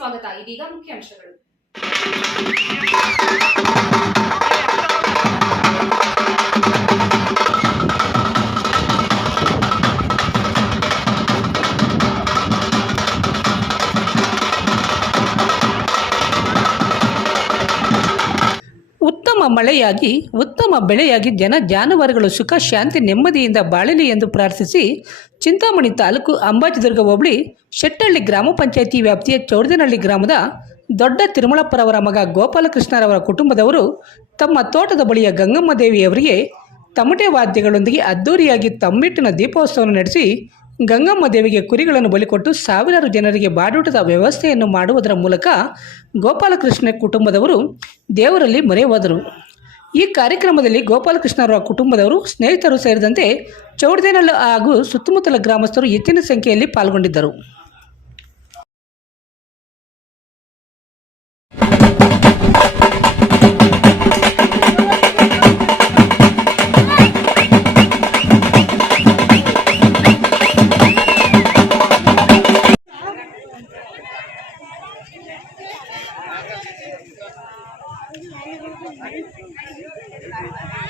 ಸ್ವಾಗತ ಇದೀಗ ಮುಖ್ಯ ಅಂಶಗಳು ಮಳೆಯಾಗಿ, ಉತ್ತಮ ಬೆಳೆಯಾಗಿ ಜನ ಜಾನುವಾರುಗಳು ಸುಖ, ಶಾಂತಿ, ನೆಮ್ಮದಿಯಿಂದ ಬಾಳಲಿ ಎಂದು ಪ್ರಾರ್ಥಿಸಿ, ಚಿಂತಾಮಣಿ ತಾಲೂಕು ಅಂಬಾಜಿದುರ್ಗ ಹೋಬಳಿ ಶೆಟ್ಟಹಳ್ಳಿ ಗ್ರಾಮ ಪಂಚಾಯಿತಿ ವ್ಯಾಪ್ತಿಯ ಚೌಡದನಹಳ್ಳಿ ಗ್ರಾಮದ ದೊಡ್ಡ ತಿರುಮಲಪ್ಪರವರ ಮಗ ಗೋಪಾಲಕೃಷ್ಣರವರ ಕುಟುಂಬದವರು ತಮ್ಮ ತೋಟದ ಬಳಿಯ ಗಂಗಮ್ಮ ದೇವಿಯವರಿಗೆ ತಮಟೆ ವಾದ್ಯಗಳೊಂದಿಗೆ ಅದ್ದೂರಿಯಾಗಿ ತಮ್ಮಿಟ್ಟಿನ ದೀಪೋತ್ಸವವನ್ನು ನಡೆಸಿ, ಗಂಗಮ್ಮ ದೇವಿಗೆ ಕುರಿಗಳನ್ನು ಬಲಿಕೊಟ್ಟು ಸಾವಿರಾರು ಜನರಿಗೆ ಬಾಡೂಟದ ವ್ಯವಸ್ಥೆಯನ್ನು ಮಾಡುವುದರ ಮೂಲಕ ಗೋಪಾಲಕೃಷ್ಣ ಕುಟುಂಬದವರು ದೇವರಲ್ಲಿ ಮೊರೆ ಹೋದರು ಈ ಕಾರ್ಯಕ್ರಮದಲ್ಲಿ ಗೋಪಾಲಕೃಷ್ಣರ ಕುಟುಂಬದವರು ಸ್ನೇಹಿತರು ಸೇರಿದಂತೆ ಚೌಡದೇನಲ್ಲ ಹಾಗೂ ಸುತ್ತಮುತ್ತಲ ಗ್ರಾಮಸ್ಥರು ಹೆಚ್ಚಿನ ಸಂಖ್ಯೆಯಲ್ಲಿ ಪಾಲ್ಗೊಂಡಿದ್ದರು. 一年一度妇女节开始了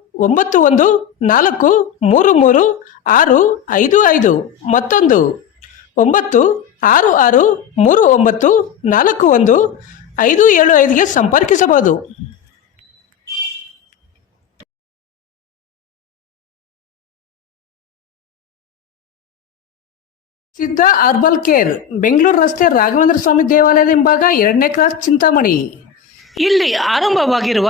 ಒಂಬತ್ತು ಒಂದು, ನಾಲ್ಕು, ಮೂರು ಮೂರು, ಆರು, ಐದು ಐದು. ಮತ್ತೊಂದು. ಒಂಬತ್ತು, ಆರು ಆರು, ಮೂರು, ಒಂಬತ್ತು, ನಾಲ್ಕು, ಒಂದು, ಐದು, ಏಳು, ಐದಿಗೆ ಸಂಪರ್ಕಿಸಬಹುದು. ಸಿದ್ಧ ಅರ್ಬಲ್ ಕೇರ್, ಬೆಂಗಳೂರು ರಸ್ತೆ ರಾಘವೇಂದ್ರ ಸ್ವಾಮಿ ದೇವಾಲಯದ ಹಿಂಭಾಗ ಎರಡನೇ ಕ್ರಾಸ್ ಚಿಂತಾಮಣಿ. ಇಲ್ಲಿ ಆರಂಭವಾಗಿರುವ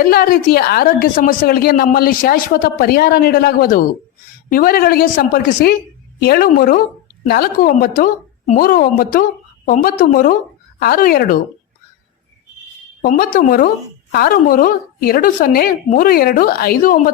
ಎಲ್ಲ ರೀತಿಯ ಆರೋಗ್ಯ ಸಮಸ್ಯೆಗಳಿಗೆ ನಮ್ಮಲ್ಲಿ ಶಾಶ್ವತ ಪರಿಹಾರ ನೀಡಲಾಗುವುದು. ವಿವರಗಳಿಗೆ ಸಂಪರ್ಕಿಸಿ ಏಳು ಮೂರು ನಾಲ್ಕು ಒಂಬತ್ತು ಮೂರು ಒಂಬತ್ತು ಒಂಬತ್ತು ಮೂರು ಆರು ಎರಡು. ಒಂಬತ್ತು ಮೂರು ಆರು ಮೂರು ಎರಡು ಸೊನ್ನೆ ಮೂರು ಎರಡು ಐದು ಒಂಬತ್ತು.